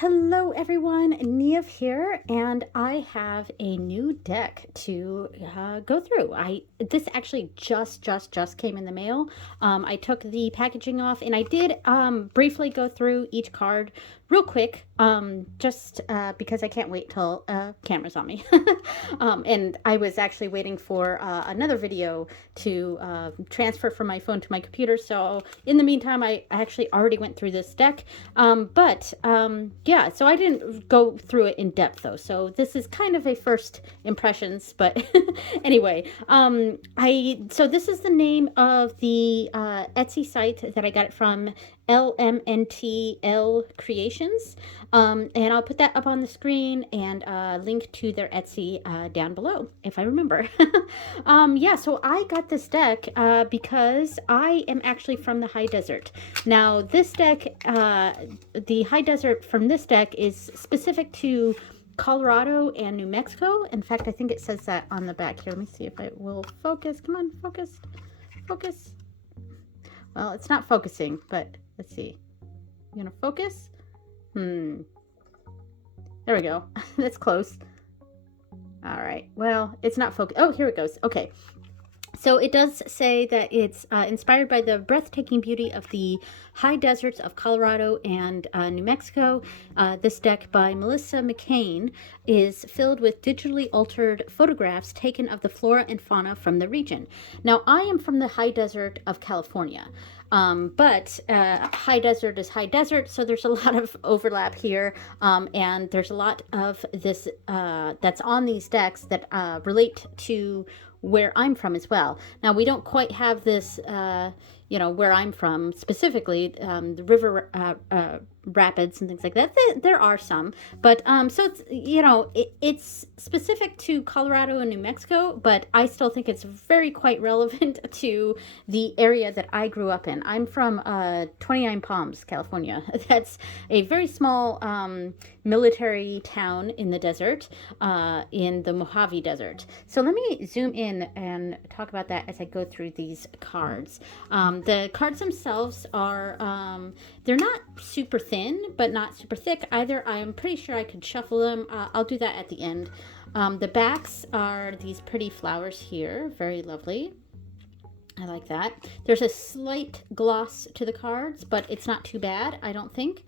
Hello everyone, Niev here, and I have a new deck to go through. This actually just came in the mail. I took the packaging off, and I did briefly go through each card real quick, just because I can't wait till camera's on me. And I was actually waiting for another video to transfer from my phone to my computer. So in the meantime, I actually already went through this deck. Yeah, so I didn't go through it in depth though. So this is kind of a first impressions, but anyway, so this is the name of the Etsy site that I got it from, LMNTL Creations. And I'll put that up on the screen and link to their Etsy down below if I remember. Yeah, so I got this deck because I am actually from the high desert. Now, this deck, the high desert from this deck is specific to Colorado and New Mexico. In fact, I think it says that on the back here. Let me see if it will focus. Come on, focus, focus. Well, it's not focusing, but let's see. You gonna focus? There we go. That's close. All right. Well, it's not focus. Oh, here it goes. Okay. So it does say that it's inspired by the breathtaking beauty of the high deserts of Colorado and New Mexico. This deck by Melissa McCain is filled with digitally altered photographs taken of the flora and fauna from the region. Now, I am from the high desert of California. But high desert is high desert, so there's a lot of overlap here, and there's a lot of this that's on these decks that relate to where I'm from as well. Now, we don't quite have this, where I'm from specifically, the river rapids and things like that. There are some, but so it's it's specific to Colorado and New Mexico, but I still think it's very quite relevant to the area that I grew up in. I'm from 29 Palms, California. That's a very small military town in the desert, in the Mojave Desert. So let me zoom in and talk about that as I go through these cards. The cards themselves are, they're not super thin, but not super thick either. I'm pretty sure I could shuffle them. I'll do that at the end. The backs are these pretty flowers here. Very lovely. I like that. There's a slight gloss to the cards, but it's not too bad, I don't think.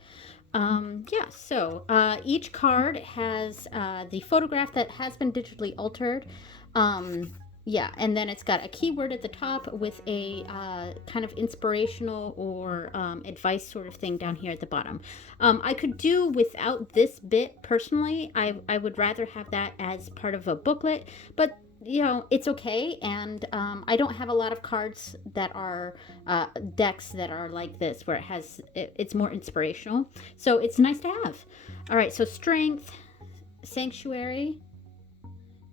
Yeah, so each card has the photograph that has been digitally altered. Yeah, and then it's got a keyword at the top with a kind of inspirational or advice sort of thing down here at the bottom. I could do without this bit personally. I would rather have that as part of a booklet, but it's okay. And I don't have a lot of cards that are decks that are like this, where it's more inspirational. So it's nice to have. All right, so Strength, Sanctuary,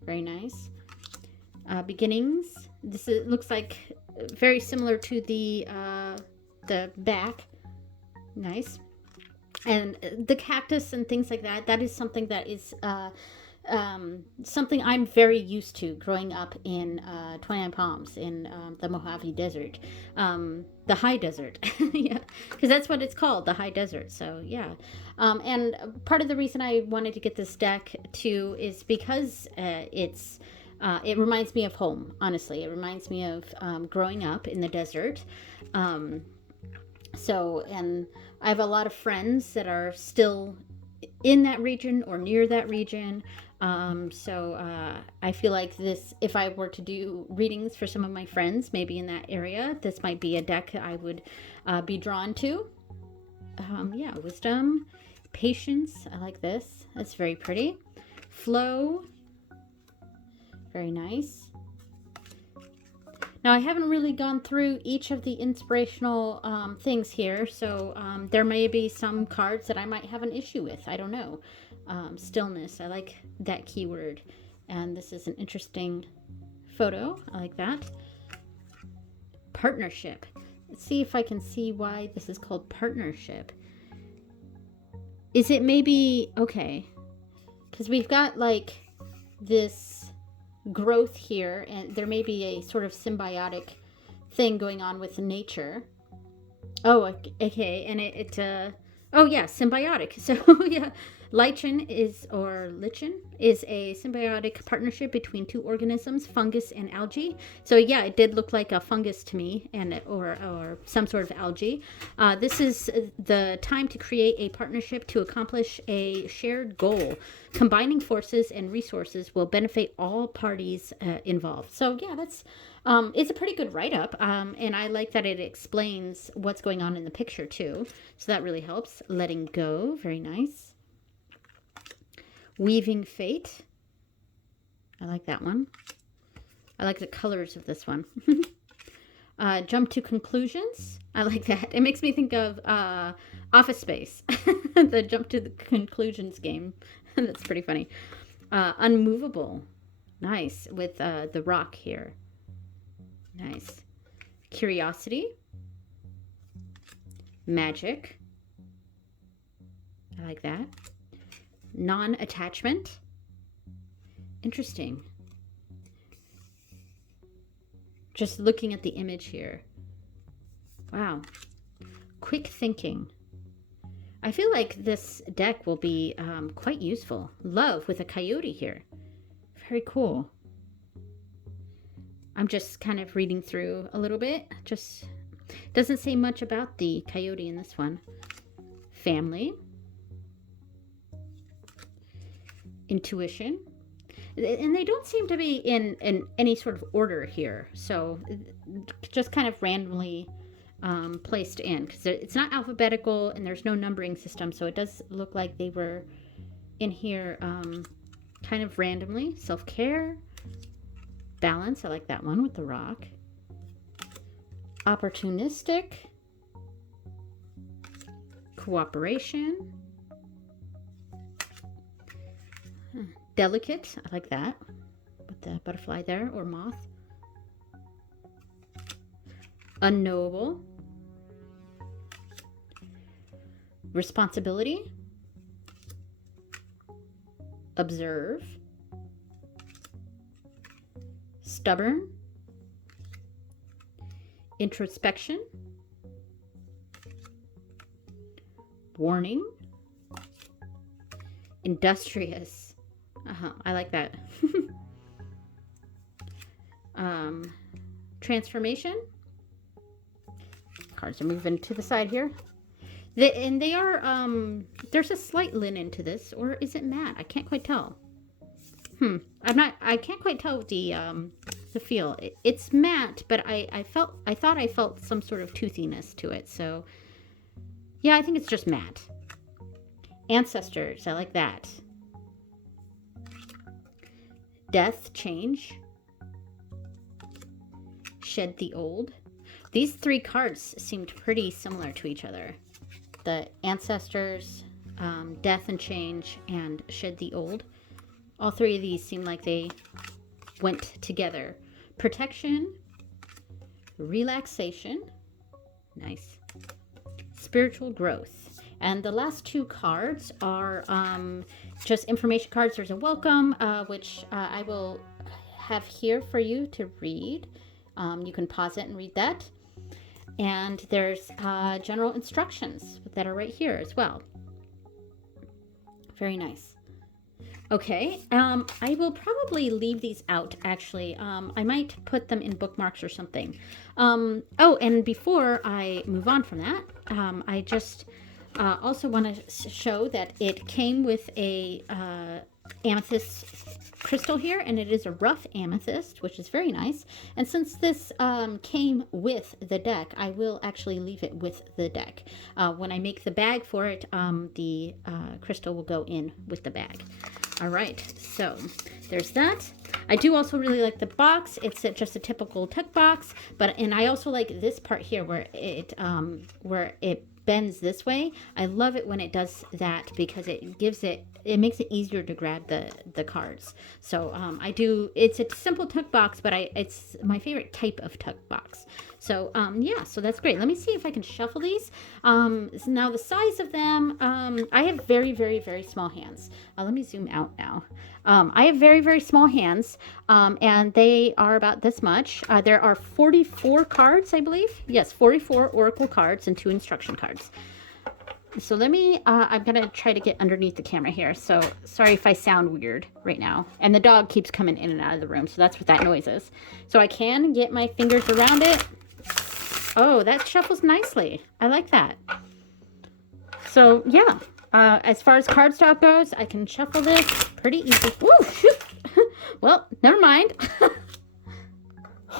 very nice. Beginnings. Looks like very similar to the back. Nice. And the cactus and things like that. That is something that is something I'm very used to growing up in 29 Palms in the Mojave Desert, the high desert. Yeah, because that's what it's called, the high desert. So yeah, and part of the reason I wanted to get this deck too is because it reminds me of home, honestly. It reminds me of growing up in the desert. And I have a lot of friends that are still in that region or near that region. I feel like this, if I were to do readings for some of my friends, maybe in that area, this might be a deck I would be drawn to. Yeah, Wisdom, Patience. I like this. That's very pretty. Flow. Very nice. Now, I haven't really gone through each of the inspirational things here, so there may be some cards that I might have an issue with. I don't know. Stillness. I like that keyword. And this is an interesting photo. I like that. Partnership. Let's see if I can see why this is called partnership. Is it maybe... Okay. Because we've got like this growth here, and there may be a sort of symbiotic thing going on with nature. Oh, okay. And Oh yeah, symbiotic. So yeah, lichen is a symbiotic partnership between two organisms, fungus and algae. So yeah, it did look like a fungus to me, and or some sort of algae. This is the time to create a partnership to accomplish a shared goal. Combining forces and resources will benefit all parties involved. So yeah, that's it's a pretty good write up, and I like that it explains what's going on in the picture too. So that really helps. Letting go, very nice. Weaving fate. I like that one. I like the colors of this one. Jump to conclusions. I like that. It makes me think of Office Space, the jump to the conclusions game. That's pretty funny. Unmovable. Nice. With the rock here. Nice. Curiosity. Magic. I like that. Non-attachment. Interesting. Just looking at the image here. Wow. Quick thinking. I feel like this deck will be quite useful. Love with a coyote here. Very cool. I'm just kind of reading through a little bit. Just doesn't say much about the coyote in this one. Family. Intuition. And they don't seem to be in any sort of order here. So just kind of randomly placed in. Because it's not alphabetical and there's no numbering system. So it does look like they were in here kind of randomly. Self-care. Balance. I like that one with the rock. Opportunistic. Cooperation. Delicate. I like that. With the butterfly there, or moth. Unknowable. Responsibility. Observe. Stubborn. Introspection. Warning. Industrious. I like that. Transformation. Cards are moving to the side here. And they are, there's a slight linen to this, or is it matte? I can't quite tell. I can't quite tell the feel. It's matte, but I thought I felt some sort of toothiness to it. So yeah, I think it's just matte. Ancestors. I like that. Death, change. Shed the old. These three cards seemed pretty similar to each other. The ancestors, death and change, and shed the old. All three of these seem like they went together. Protection, relaxation, nice. Spiritual growth. And the last two cards are just information cards. There's a welcome, which I will have here for you to read. You can pause it and read that. And there's general instructions that are right here as well. Very nice. Okay, I will probably leave these out, actually. I might put them in bookmarks or something. Oh, and before I move on from that, I just also want to show that it came with a amethyst crystal here, and it is a rough amethyst, which is very nice. And since this came with the deck, I will actually leave it with the deck. When I make the bag for it, the crystal will go in with the bag. All right, so there's that. I do also really like the box. It's just a typical tuck box, and I also like this part here where it bends this way. I love it when it does that because it makes it easier to grab the cards. So I do. It's a simple tuck box, but it's my favorite type of tuck box. So yeah, so that's great. Let me see if I can shuffle these. Now the size of them, I have very, very, very small hands. Let me zoom out now. I have very, very small hands, and they are about this much. There are 44 cards, I believe. Yes, 44 oracle cards and 2 instruction cards. So let me, I'm going to try to get underneath the camera here. So sorry if I sound weird right now. And the dog keeps coming in and out of the room. So that's what that noise is. So I can get my fingers around it. Oh, that shuffles nicely. I like that. So yeah, as far as cardstock goes, I can shuffle this pretty easy. Woo, shoot. Well, never mind.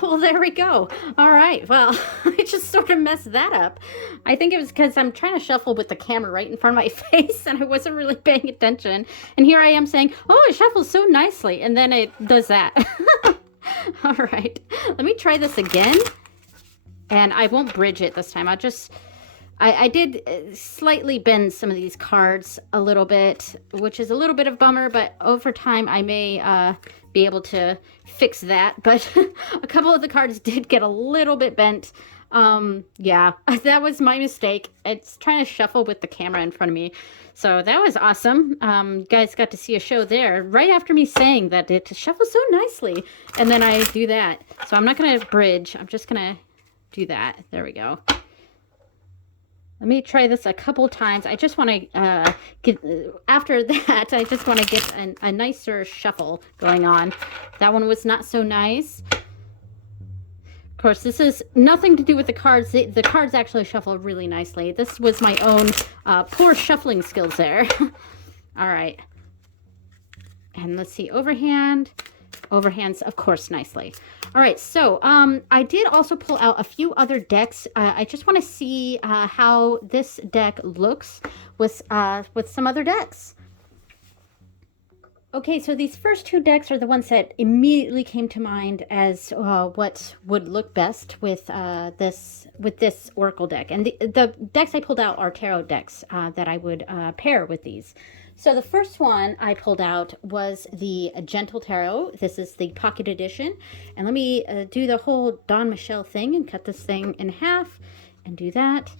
Well, there we go. All right. Well, I just sort of messed that up. I think it was because I'm trying to shuffle with the camera right in front of my face and I wasn't really paying attention. And here I am saying, oh, it shuffles so nicely. And then it does that. All right. Let me try this again. And I won't bridge it this time. I'll just... I did slightly bend some of these cards a little bit, which is a little bit of a bummer, but over time I may be able to fix that. But a couple of the cards did get a little bit bent. Yeah, that was my mistake. It's trying to shuffle with the camera in front of me. So that was awesome. You guys got to see a show there right after me saying that it shuffles so nicely. And then I do that. So I'm not going to bridge. I'm just going to do that. There we go. Let me try this a couple times. I just want to get, after that, I just want to get a nicer shuffle going on. That one was not so nice. Of course, this is nothing to do with the cards. The cards actually shuffle really nicely. This was my own poor shuffling skills there. All right. And let's see, overhand. Overhands, of course, nicely. All right, so I did also pull out a few other decks. I just want to see how this deck looks with some other decks. Okay, so these first two decks are the ones that immediately came to mind as what would look best with this Oracle deck. And the decks I pulled out are tarot decks that I would pair with these. So the first one I pulled out was the Gentle Tarot. This is the pocket edition. And let me do the whole Don Michelle thing and cut this thing in half and do that.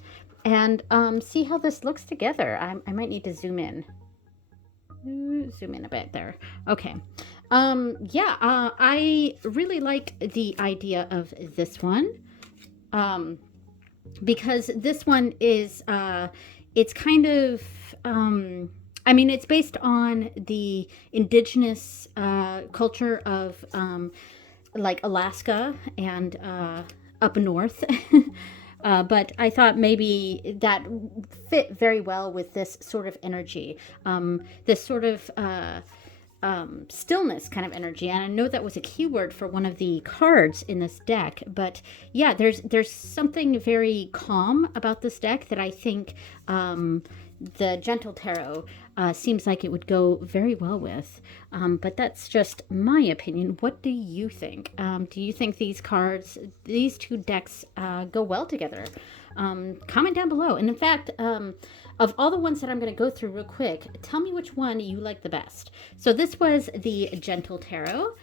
And see how this looks together. I might need to zoom in. Zoom in a bit there. Okay. Yeah, I really like the idea of this one. Because this one is, it's kind of... I mean, it's based on the indigenous culture of like Alaska and up north. But I thought maybe that fit very well with this sort of energy, this sort of stillness kind of energy. And I know that was a keyword for one of the cards in this deck, but yeah, there's something very calm about this deck that I think the Gentle Tarot seems like it would go very well with. But that's just my opinion. What do you think? Do you think these cards, these two decks go well together? Comment down below. And in fact, of all the ones that I'm going to go through real quick, tell me which one you like the best. So this was the Gentle Tarot.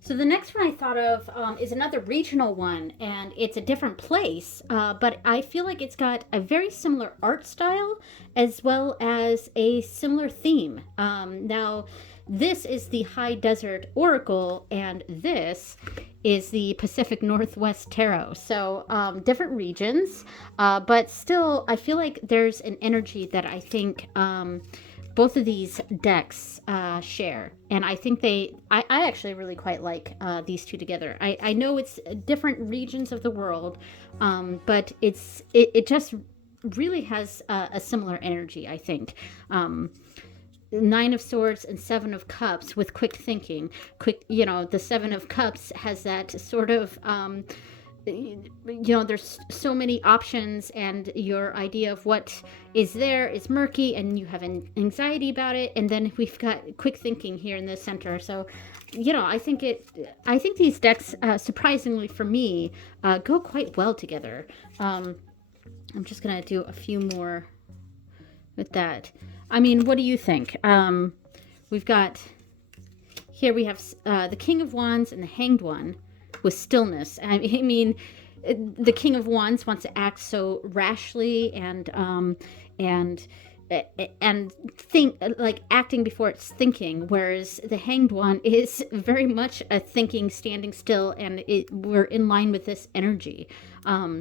So the next one I thought of is another regional one, and it's a different place, but I feel like it's got a very similar art style as well as a similar theme. Now, this is the High Desert Oracle, and this is the Pacific Northwest Tarot. So different regions, but still I feel like there's an energy that I think both of these decks share. And I think I actually really quite like these two together. I know it's different regions of the world, but it just really has a similar energy, I think. Nine of Swords and Seven of Cups with quick thinking. The Seven of Cups has that sort of... there's so many options and your idea of what is there is murky and you have anxiety about it. And then we've got quick thinking here in the center. So, I think these decks, surprisingly for me, go quite well together. I'm just going to do a few more with that. I mean, what do you think? We've got, here we have the King of Wands and the Hanged One. With stillness. I mean, the King of Wands wants to act so rashly and and think, like acting before it's thinking, whereas the Hanged One is very much a thinking, standing still, and we're in line with this energy.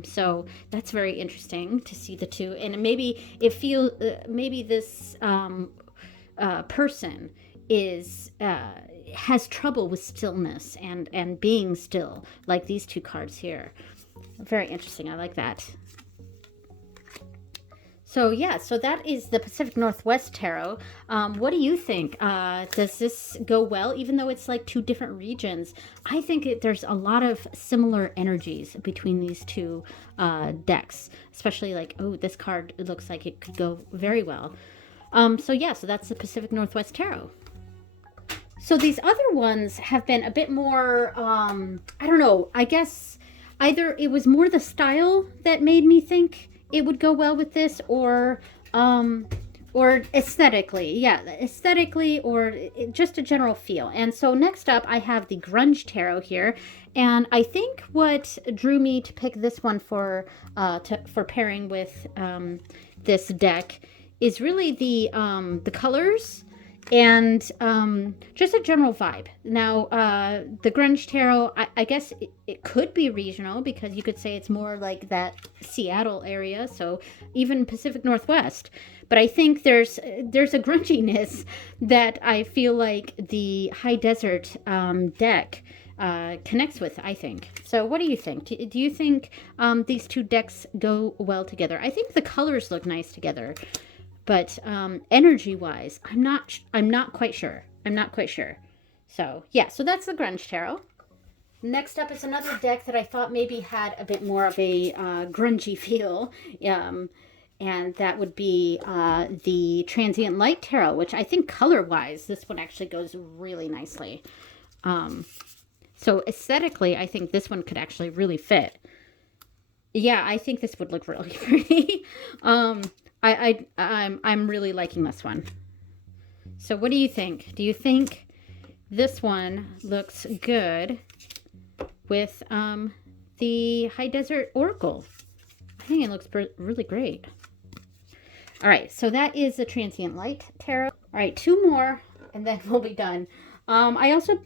So that's very interesting to see the two, and maybe it feels maybe this person is has trouble with stillness and being still, like these two cards here. Very interesting. I like that. So yeah, so that is the Pacific Northwest Tarot. What do you think? Does this go well, even though it's like two different regions? I think there's a lot of similar energies between these two decks, especially like, oh, this card, it looks like it could go very well. So yeah, so that's the Pacific Northwest Tarot. So these other ones have been a bit more, I don't know, I guess either it was more the style that made me think it would go well with this, or aesthetically. Yeah, aesthetically, or just a general feel. And so next up I have the Grunge Tarot here, and I think what drew me to pick this one for pairing with this deck is really the colors and just a general vibe. Now, the Grunge Tarot, I guess it could be regional, because you could say it's more like that Seattle area, so even Pacific Northwest. But I think there's a grunginess that I feel like the High Desert deck connects with, I think. So what do you think? Do you think these two decks go well together? I think the colors look nice together. But energy-wise, I'm not quite sure. I'm not quite sure. So yeah, so that's the Grunge Tarot. Next up is another deck that I thought maybe had a bit more of a grungy feel, and that would be the Transient Light Tarot, which I think color-wise, this one actually goes really nicely. So aesthetically, I think this one could actually really fit. Yeah, I think this would look really pretty. I'm really liking this one. So what do you think? Do you think this one looks good with the High Desert Oracle? I think it looks really great. All right, so that is the Transient Light Tarot. All right, two more, and then we'll be done. I also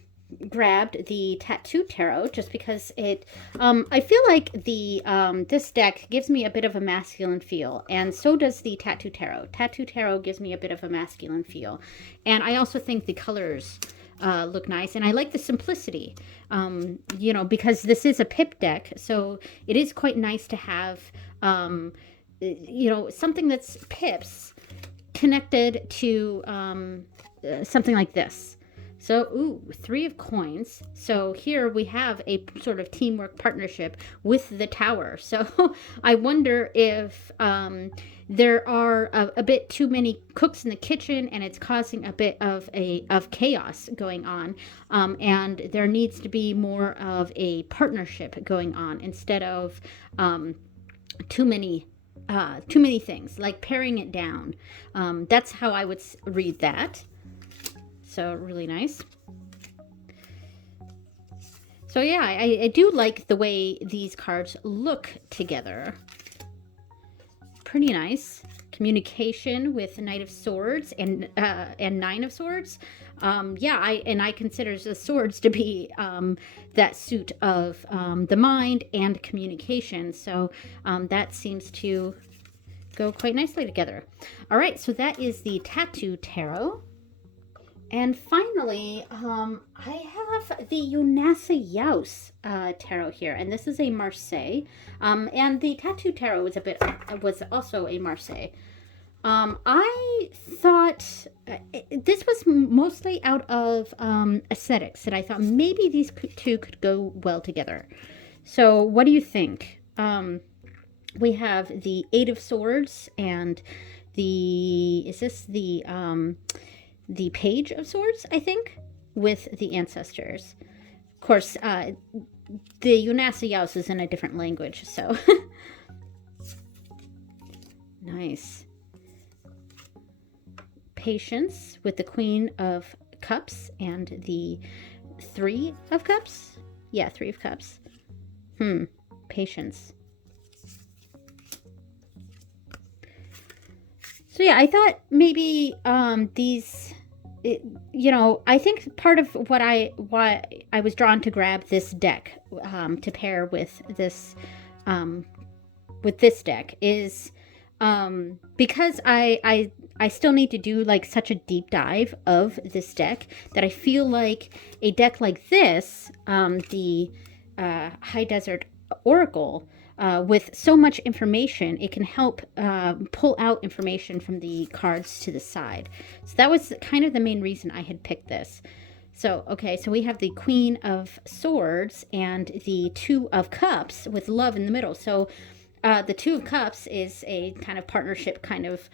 grabbed the Tattoo Tarot just because it I feel like the this deck gives me a bit of a masculine feel, and so does the Tattoo Tarot. Tattoo Tarot gives me a bit of a masculine feel, and I also think the colors look nice, and I like the simplicity, you know, because this is a pip deck, so it is quite nice to have you know, something that's pips connected to something like this. So, ooh, 3 of coins. So here we have a sort of teamwork partnership with the tower. So I wonder if there are a bit too many cooks in the kitchen, and it's causing a bit of chaos going on. And there needs to be more of a partnership going on instead of too many things, like paring it down. That's how I would read that. So really nice. So yeah, I do like the way these cards look together. Pretty nice. Communication with Knight of Swords and 9 of Swords. Yeah, I consider the swords to be that suit of the mind and communication. So that seems to go quite nicely together. All right, so that is the Tattoo Tarot. And finally, I have the Unisa Tarot here, and this is a Marseille. And the Tattoo Tarot was also a Marseille. I thought this was mostly out of aesthetics, and I thought maybe these two could go well together. So what do you think? We have the 8 of Swords and is this the Page of Swords, I think, with the ancestors. Of course, the Unisa is in a different language, so. Nice. Patience with the Queen of Cups and the 3 of Cups. Yeah, 3 of Cups. Patience. So yeah, I thought maybe these, it, I think part of why I was drawn to grab this deck to pair um, with this deck is because I still need to do like such a deep dive of this deck that I feel like a deck like this, the High Desert Oracle, with so much information, it can help pull out information from the cards to the side. So that was kind of the main reason I had picked this. So, okay, so we have the Queen of Swords and the Two of Cups with love in the middle. So the Two of Cups is a kind of partnership kind of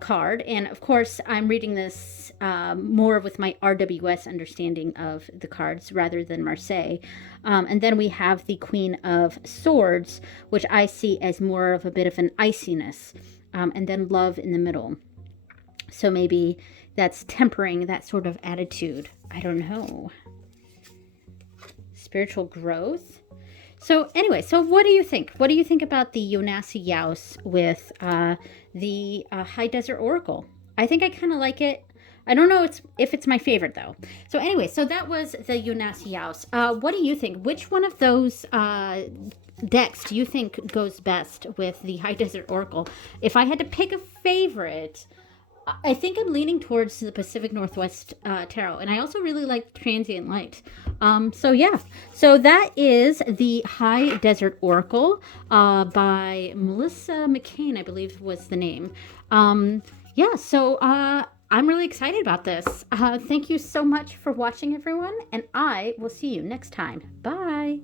card. And of course, I'm reading this more with my RWS understanding of the cards rather than Marseille. And then we have the Queen of Swords, which I see as more of a bit of an iciness. And then love in the middle. So maybe that's tempering that sort of attitude. I don't know. Spiritual growth. So anyway, so what do you think? What do you think about the Unisa Yaus with the High Desert Oracle? I think I kind of like it. I don't know if it's my favorite though. So anyway, so that was the Unisa Yaus. What do you think? Which one of those decks do you think goes best with the High Desert Oracle? If I had to pick a favorite, I think I'm leaning towards the Pacific Northwest Tarot, and I also really like Transient Light. So yeah, so that is the High Desert Oracle by Melissa McCain, I believe was the name. Yeah, so I'm really excited about this. Thank you so much for watching, everyone, and I will see you next time. Bye.